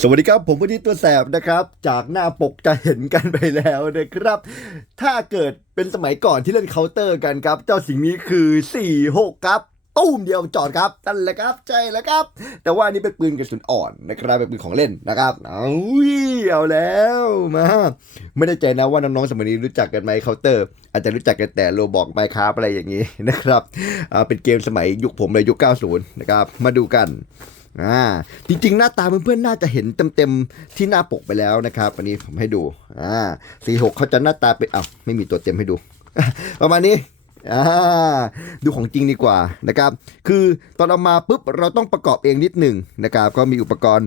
สวัสดีครับ ผมวันนี้ตัวแสบนะครับ จากหน้าปกจะเห็นกันไปแล้วนะครับ ถ้าเกิดเป็นสมัยก่อนที่เล่นเคาน์เตอร์กันครับ เจ้าสิ่งนี้คือ 4 6 ครับตุ้มเดียวจอดครับนั่นแหละครับใช่แล้วครับ แต่ว่านนี้เป็นปืนกระสุนอ่อนนะครับเป็นปืนของเล่นนะครับเอาเอาแล้วมาไม่ได้ใจนะว่าน้องๆสมัยนี้รู้จักกันไหมเคาน์เตอร์ อาจจะรู้จักกันแต่โลบอกไมค้าอะไรอย่างนี้นะครับอ่าเป็นเกมสมัยยุคผมเลยยุค 90 นะครับมาดูกัน อ่าจริงๆ หน้าตาเพื่อนๆน่าจะเห็นเต็มๆที่หน้าปกไปแล้วนะครับ อันนี้ผมให้ดูอ่าสี่หกเขาจะหน้าตาเป็นอ้าวไม่มีตัวเต็มให้ดู ประมาณนี้อ่าดูของจริงดีกว่านะครับ คือตอนเอามาปุ๊บเราต้องประกอบเองนิดหนึ่งนะครับ ก็มีอุปกรณ์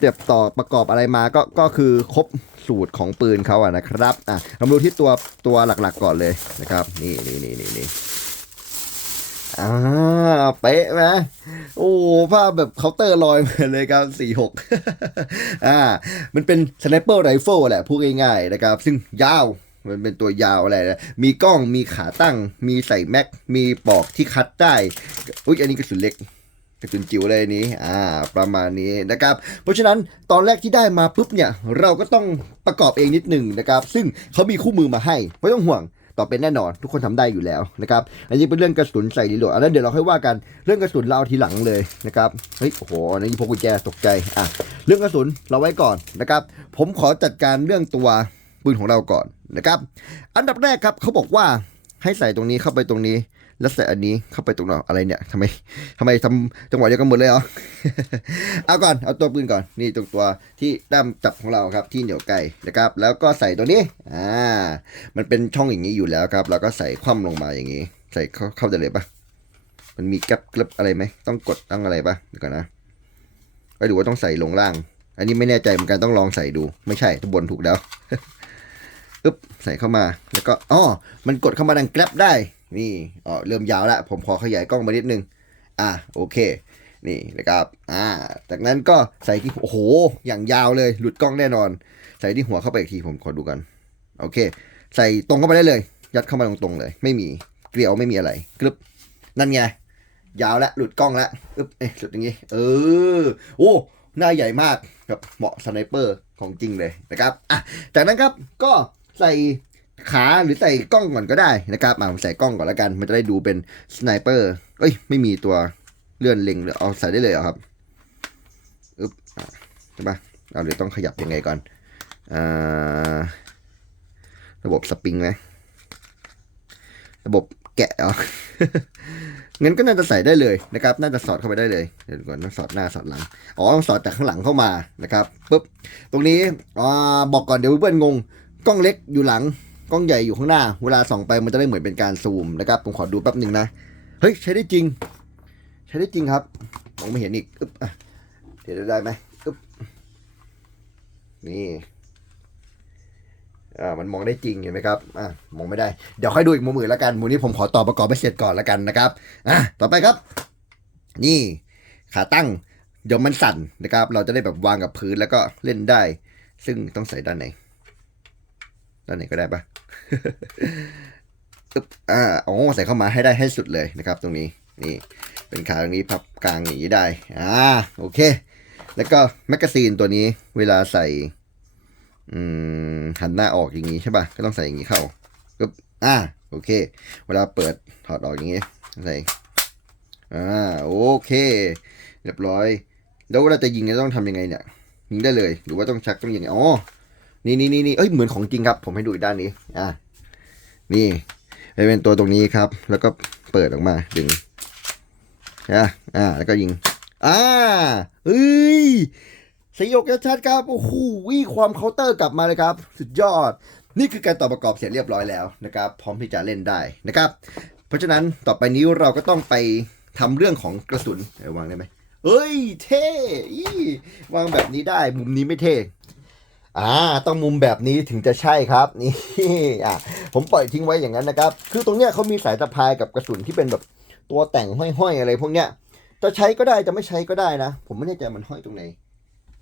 เจ็บต่อประกอบอะไรมาก็ก็คือครบสูตรของปืนเขาอะนะครับอะเรามาดูที่ตัวตัวหลักๆก่อนเลยนะครับ นี่นี่นี่นี่นี่ อ่าเป๊ะไหมโอ้ภาพแบบเคาน์เตอร์ลอยมาเลยครับสี่หกอ่า มันเป็นสไนเปอร์ไรเฟิลแหละพูดง่ายๆนะครับ ซึ่งยาวมันเป็นตัวยาวอะไรนะ มีกล้อง มีขาตั้ง มีใส่แม็ก มีปอกที่คัดได้ อุ้ยอันนี้กระสุนเล็กกระสุนจิ๋วเลยนนี้ อ่า ประมาณนี้นะครับ เพราะฉะนั้นตอนแรกที่ได้มาปุ๊บเนี่ย เราก็ต้องประกอบเองนิดหนึ่งนะครับ ซึ่งเขามีคู่มือมาให้ ไม่ต้องห่วง ต่อเป็นแน่นอน ทุกคนทำได้อยู่แล้วนะครับอันนี้เป็นเรื่องกระสุนใส่รีโหลดอันนั้นเดี๋ยวเราค่อยว่ากันเรื่องกระสุนเราทีหลังเลยนะครับเฮ้ยโอ้โหอันนี้พกกุญแจตกใจอะเรื่องกระสุนเราไว้ก่อนนะครับ ผมขอจัดการเรื่องตัวปืนของเราก่อนนะครับ อันดับแรกครับเขาบอกว่าให้ใส่ตรงนี้เข้าไปตรงนี้ แล้วใส่อันนี้เข้าไปตรงไหนอะไรเนี่ยทำไมทำไมทำจังหวะเดียวกันหมดเลยเหรอเอาก่อนเอาตัวปืนก่อนนี่ตรงตัวที่ด้ามจับของเราครับที่เหนียวไกลนะครับ แล้วก็ใส่ตัวนี้อ่ามันเป็นช่องอย่างนี้อยู่แล้วครับ แล้วก็ใส่คว่ำลงมาอย่างนี้ ใส่เข้าเข้าได้เลยปะมันมีแก๊ปกลับอะไรไหมต้องกดตั้งอะไรปะเดี๋ยวก่อนนะก็ดูว่าต้องใส่ลงล่าง อันนี้ไม่แน่ใจเหมือนกันต้องลองใส่ดู ไม่ใช่ทบนถูกแล้วอึ๊บใส่เข้ามาแล้วก็อ๋อมันกดเข้ามาดังแกร็บได้ นี่อ๋อเริ่มยาวแล้วผมขอขยายกล้องมานิดนึง อะโอเค นี่นะครับอ่าจากนั้นก็ใส่ที่โอ้โห อย่างยาวเลยหลุดกล้องแน่นอน ใส่ที่หัวเข้าไปอีกทีผมขอดูกันโอเค ใส่ตรงเข้าไปได้เลย ยัดเข้ามาตรงๆเลย ไม่มีเกลียวไม่มีอะไรกรึบนั่นไงยาวแล้วหลุดกล้องแล้วอึ๊บเอ๊ะหลุดอย่างงี้ เออโอ้หน้าใหญ่มากกับเหมาะสไนเปอร์ของจริงเลยนะครับอะจากนั้นครับก็ใส่ ขาหรือใส่กล้องก่อนก็ได้นะครับอ่าผมใส่กล้องก่อนแล้วกัน มันจะได้ดูเป็นสไนเปอร์เอ้ยไม่มีตัวเลื่อนเล็งเลยเอาใส่ได้เลยเหรอครับอึ๊บใช่ปะเอาเดี๋ยวต้องขยับยังไงก่อนอ่าระบบสปริงไหมระบบแกะเหรองั้นก็น่าจะใส่ได้เลยนะครับ น่าจะสอดเข้าไปได้เลย เดี๋ยวก่อนต้องสอดหน้าสอดหลัง อ๋อต้องสอดจากข้างหลังเข้ามานะครับปุ๊บ ตรงนี้อ่าบอกก่อนเดี๋ยวเพื่อนงง กล้องเล็กอยู่หลัง กล้องใหญ่อยู่ข้างหน้า เวลาส่องไปมันจะได้เหมือนเป็นการซูมนะครับ ผมขอดูแป๊บหนึ่งนะ เฮ้ย ใช้ได้จริง ใช้ได้จริงครับมองไม่เห็นอีก อึ๊บอะเดี๋ยวได้ไหมอึ๊บ นี่ อ่า มันมองได้จริงเห็นไหมครับ อ่า มองไม่ได้ เดี๋ยวค่อยดูอีกมุมอื่นแล้วกัน มุมนี้ผมขอต่อประกอบไปเสร็จก่อนแล้วกันนะครับ อะ ต่อไปครับ นี่ ขาตั้ง เดี๋ยวมันสั่นนะครับ เราจะได้แบบวางกับพื้นแล้วก็เล่นได้ ซึ่งต้องใส่ด้านไหน ด้านไหนก็ได้ปะอึ๊บอ่าอ๋อใส่เข้ามาให้ได้ให้สุดเลยนะครับ ตรงนี้นี่เป็นขาตรงนี้พับกลางอย่างนี้ได้อ่าโอเค แล้วก็แมกกาซีนตัวนี้เวลาใส่อืมหันหน้าออกอย่างนี้ใช่ปะก็ต้องใส่อย่างนี้เข้าปึ๊บอ่าโอเค เวลาเปิดถอดออกอย่างนี้ใส่อ่าโอเค เรียบร้อย แล้วเวลาจะยิงเนี่ยต้องทำยังไงเนี่ยยิงได้เลย หรือว่าต้องชักต้องยิงไงอ๋อ นี่นี่นี่นี่เอ้ยเหมือนของจริงครับ ผมให้ดูอีกด้านนี้ อ่านี่เป็นตัวตรงนี้ครับ แล้วก็เปิดออกมาดึงอะอ่าแล้วก็ยิง อ่าเอ้ยสยกชัดครับ โอ้โหวิความเคาน์เตอร์กลับมาเลยครับ สุดยอด นี่คือการต่อประกอบเสร็จเรียบร้อยแล้วนะครับ พร้อมที่จะเล่นได้นะครับ เพราะฉะนั้นต่อไปนี้เราก็ต้องไปทำเรื่องของกระสุนเดี๋ยวางได้ไหมเอ้ย เท่วางแบบนี้ได้ มุมนี้ไม่เท่ อ่าต้องมุมแบบนี้ถึงจะใช่ครับนี่อะผมปล่อยทิ้งไว้อย่างนั้นนะครับ คือตรงเนี้ยเขามีสายสะพายกับกระสุนที่เป็นแบบตัวแต่งห้อยๆอะไรพวกเนี้ยจะใช้ก็ได้จะไม่ใช้ก็ได้นะ ผมไม่แน่ใจมันห้อยตรงไหน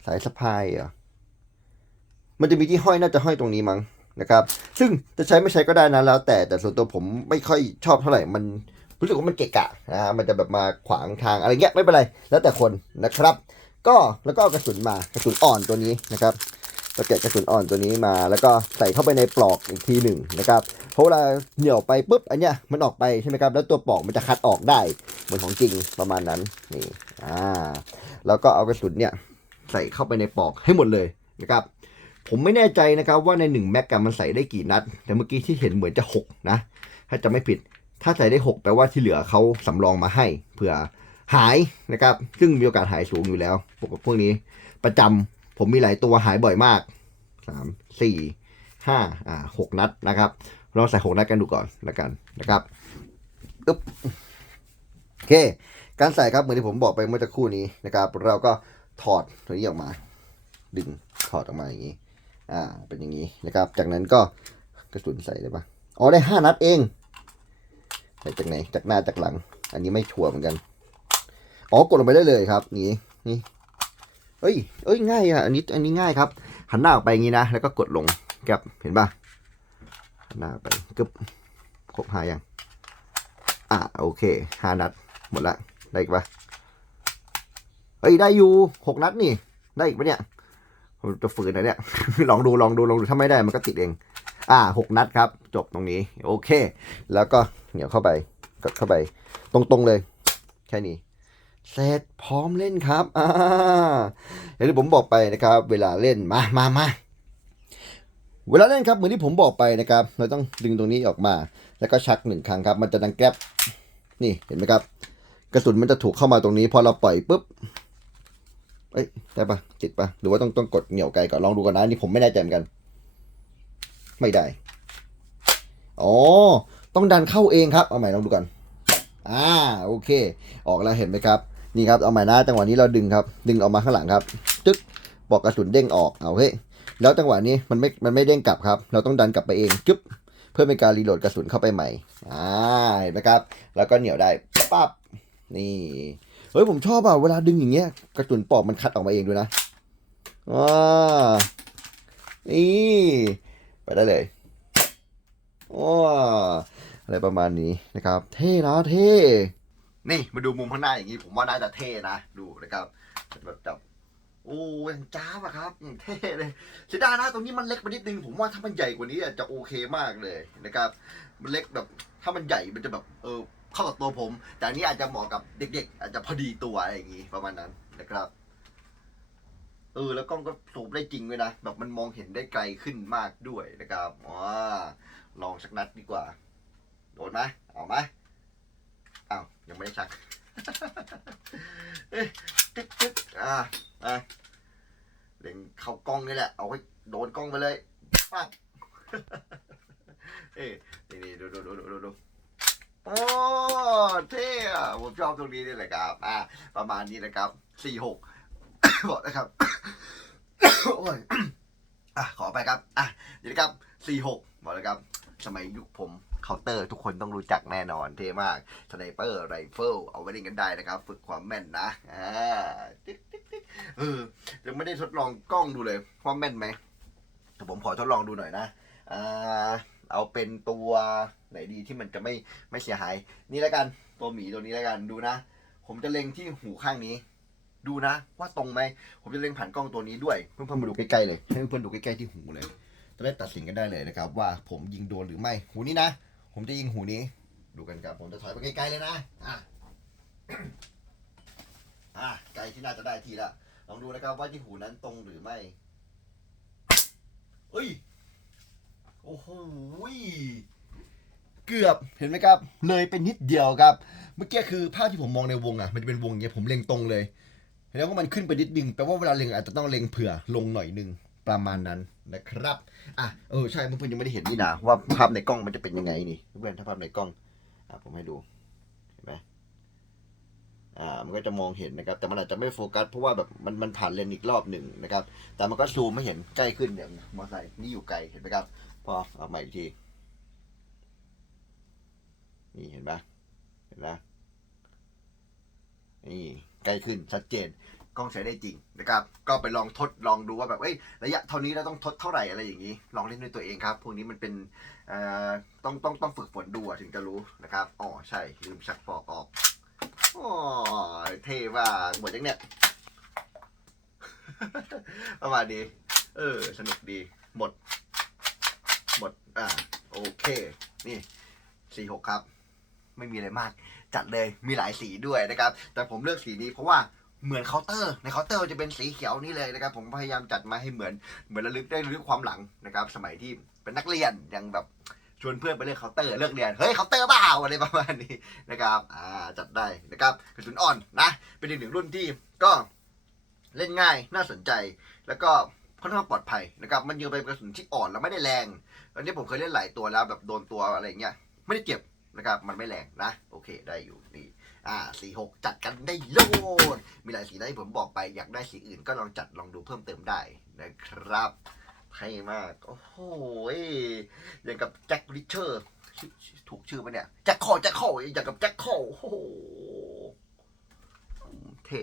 สายสะพายเหรอมันจะมีที่ห้อยน่าจะห้อยตรงนี้มั้งนะครับ ซึ่งจะใช้ไม่ใช้ก็ได้นะแล้ว แต่แต่ส่วนตัวผมไม่ค่อยชอบเท่าไหร่มันรู้สึกว่ามันเกะกะนะฮะมันจะแบบมาขวางทางอะไรเงี้ยไม่เป็นไร แล้วแต่คนนะครับ ก็แล้วก็กระสุนมากระสุนอ่อนตัวนี้นะครับ ก็แกะกระสุนอ่อนตัวนี้มา แล้วก็ใส่เข้าไปในปลอกอีกทีหนึ่งนะครับเพราะเวลาเหนี่ยวไปปุ๊บอันเนี้ยมันออกไปใช่ไหมครับแล้วตัวปลอกมันจะคัดออกได้เหมือนของจริงประมาณนั้นนี่อ่าแล้วก็เอากระสุนเนี่ยใส่เข้าไปในปลอกให้หมดเลยนะครับผมไม่แน่ใจนะครับว่าใน1แม็กกันมันใส่ได้กี่นัด แต่เมื่อกี้ที่เห็นเหมือนจะ 6 นะ ถ้าจะไม่ผิด ถ้าใส่ได้ 6 แปลว่าที่เหลือเขาสำรองมาให้เผื่อหายนะครับ ซึ่งมีโอกาสหายสูงอยู่แล้วพวกพวกนี้ประจำ ผมมีหลายตัวหายบ่อยมาก3 4 5อ่า6นัดนะครับลองใส่6นัดกันดูก่อนแล้วกันนะครับอึ๊บโอเค การใส่ครับเหมือนที่ผมบอกไปเมื่อสักครู่นี้นะครับ เราก็ถอดตัวนี้ออกมา ดึงถอดออกมาอย่างนี้ อ่า เป็นอย่างนี้นะครับ จากนั้นก็กระสุนใส่ได้ปะอ๋อได้ห้านัดเองใส่จากไหนจากหน้าจากหลัง อันนี้ไม่ชัวร์เหมือนกัน อ๋อกดลงไปได้เลยครับนี่นี่ เอ้ยเอ้ยง่ายอะอันนี้อันนี้ง่ายครับหันหน้าออกไปอย่างนี้นะ แล้วก็กดลงครับเห็นปะหันหน้าไปกึบครบห้ายังอ่าโอเคห้านัดหมดละได้อีกปะเฮ้ยได้อยู่หกนัดนี่ ได้อีกปะเนี่ยผมจะฝืนนะเนี่ย ลองดูลองดูลองดูถ้าไม่ได้มันก็ติดเอง อ่าหกนัดครับ จบตรงนี้ โอเค แล้วก็เหนียวเข้าไปกดเข้าไป ตรงๆเลย แค่นี้ เสร็จพร้อมเล่นครับอ่าอย่างที่ผมบอกไปนะครับ เวลาเล่นมามามาเวลาเล่นครับเหมือนที่ผมบอกไปนะครับ เราต้องดึงตรงนี้ออกมา แล้วก็ชักหนึ่งครั้งครับ มันจะดังแกร็บนี่เห็นไหมครับ กระสุนมันจะถูกเข้ามาตรงนี้พอเราปล่อยปุ๊บเอ้ยได้ปะติดปะหรือว่าต้องต้องกดเหนี่ยวไกลก่อนลองดูก่อนนะนนี่ผมไม่แน่ใจเหมือนกัน ไม่ได้อ๋อต้องดันเข้าเองครับเอาใหม่ลองดูก่อนอ่าโอเค ออกแล้วเห็นไหมครับ นี่ครับเอาใหม่นะจังหวะนี้เราดึงครับ ดึงออกมาข้างหลังครับจึ๊กปอกกระสุนเด้งออกเอาเฮ้ยแล้วจังหวะนี้มันไม่มันไม่เด้งกลับครับ เราต้องดันกลับไปเองจึ๊บเพื่อเป็นการรีโหลดกระสุนเข้าไปใหม่อ่าเห็นไหมครับ แล้วก็เหนียวได้ปั๊บนี่เฮ้ยผมชอบอะเวลาดึงอย่างเงี้ยกระสุนปอกมันคัดออกมาเองด้วยนะว้านี่ไปได้เลยว้าอะไรประมาณนี้นะครับ เท่นะเท่ นี่มาดูมุมข้างหน้าอย่างนี้ผมว่าน่าจะเท่นะดูนะครับแบบจับโอ้ยจ้าบอะครับเท่เลยเสียดายนะตรงนี้มันเล็กไปนิดนึงผมว่าถ้ามันใหญ่กว่านี้จะโอเคมากเลยนะครับ มันเล็กแบบถ้ามันใหญ่มันจะแบบเออเข้ากับตัวผม แต่อันนี้อาจจะเหมาะกับเด็ก ๆ อาจจะพอดีตัวอะไรอย่างงี้ประมาณนั้นนะครับเออแล้วกล้องก็สูบได้จริงด้วยนะแบบมันมองเห็นได้ไกลขึ้นมากด้วยนะครับอ๋อลองสักนัดดีกว่า โดนไหมเอาไหม ไม่ได้ชักเอ๊ะตึ๊กตึ๊กอ่าอะเล็งเข้ากล้องนี่แหละ เอาไว้โดนกล้องไปเลยปั๊บเอ้นี่นี่ดูดูดูดูดูดูโอ้เท่อะผมชอบตรงนี้นี่แหละครับ อ่า ประมาณนี้นะครับสี่หกบอกนะครับโอ้ยอะขอไปครับ อะเดี๋ยวนะครับสี่หกบอกเลยครับ สมัยยุคผมเคาน์เตอร์ทุกคนต้องรู้จักแน่นอนเท่มากสไนเปอร์ไรเฟิลเอาไว้เล่นกันได้นะครับ ฝึกความแม่นนะอ่าติ๊กติ๊กติ๊กเออยังไม่ได้ทดลองกล้องดูเลยว่าแม่นไหมแต่ผมขอทดลองดูหน่อยนะอ่าเอาเป็นตัวไหนดีที่มันจะไม่ไม่เสียหาย นี่แล้วกันตัวหมีตัวนี้แล้วกันดูนะ ผมจะเล็งที่หูข้างนี้ ดูนะ ว่าตรงไหมผมจะเล็งผ่านกล้องตัวนี้ด้วยเพื่อนๆมาดูใกล้ๆเลยให้เพื่อนๆดูใกล้ๆที่หูเลย จะได้ตัดสินกันได้เลยนะครับ ว่าผมยิงโดนหรือไม่ หูนี้นะ ผมจะยิงหูนี้ ดูกันครับ ผมจะถอยไปใกลๆเลยนะ อะ อะ ไกลที่น่าจะได้ทีละ ลองดูนะครับว่าที่หูนั้นตรงหรือไม่เอ้ย โอ้โหเกือบเห็นไหมครับ เลยเป็นนิดเดียวครับ เมื่อกี้คือภาพที่ผมมองในวงอะ มันจะเป็นวงเงี้ยผมเล็งตรงเลยเห็นไหมว่ามันขึ้นไปนิดนึงแปลว่าเวลาเล็งอาจจะต้องเล็งเผื่อลงหน่อยนึง ประมาณนั้นนะครับอะเออใช่เพื่อนๆยังไม่ได้เห็นนี่นะว่าภาพในกล้องมันจะเป็นยังไงนี่เพื่อนๆถ้าภาพในกล้องอะผมให้ดูเห็นไหมอ่ามันก็จะมองเห็นนะครับ แต่มันอาจจะไม่โฟกัสเพราะว่าแบบมันมันผ่านเลนส์อีกรอบหนึ่งนะครับ แต่มันก็ซูมไม่เห็นใกล้ขึ้นเนี่ยมอเตอร์ไซค์นี่อยู่ไกลเห็นไหมครับพอเอาใหม่อีกทีนี่เห็นปะเห็นปะนี่ใกล้ขึ้นชัดเจน กล้องใช้ได้จริงนะครับ ก็ไปลองทดลองดูว่าแบบเอ้ยระยะเท่านี้เราต้องทดเท่าไหร่อะไรอย่างนี้ ลองเล่นด้วยตัวเองครับพวกนี้มันเป็นต้องต้องต้องฝึกฝนดูถึงจะรู้นะครับอ๋อใช่ลืมชักปอกออกอ๋อเท่ว่ากหมดยังเนี่ยประมาณนี้เออสนุกดีหมดหมดอ่าโอเคนี่สี่หกครับ ไม่มีอะไรมาก จัดเลยมีหลายสีด้วยนะครับ แต่ผมเลือกสีนี้เพราะว่า เหมือนเคาน์เตอร์ในเคาน์เตอร์จะเป็นสีเขียวนี่เลยนะครับผมพยายามจัดมาให้เหมือนเหมือนระลึกได้ระลึกความหลังนะครับ สมัยที่เป็นนักเรียนยังแบบชวนเพื่อนไปเล่นเคาน์เตอร์เลิกเรียนเฮ้ยเคาน์เตอร์เปล่าอะไรประมาณนี้นะครับอ่าจัดได้นะครับกระสุนอ่อนนะเป็นอีกหนึ่งรุ่นที่ก็เล่นง่ายน่าสนใจ แล้วก็ค่อนข้างปลอดภัยนะครับมันยังเป็นกระสุนที่อ่อนแล้วไม่ได้แรงอันนี้ผมเคยเล่นหลายตัวแล้วแบบโดนตัวอะไรเงี้ยไม่ได้เจ็บนะครับมันไม่แรงนะ โอเคได้อยู่นี่ อ่าสีหกจัดกันได้โลดมีหลายสีนะที่ผมบอกไปอยากได้สีอื่นก็ลองจัดลองดูเพิ่มเติมได้นะครับให้มาก โอ้โหอย่างกับแจ็คริชเชอร์ชื่อถูกชื่อปะเนี่ยแจ็คคอแจ็คคออย่างกับแจ็คคอโอ้โหเท่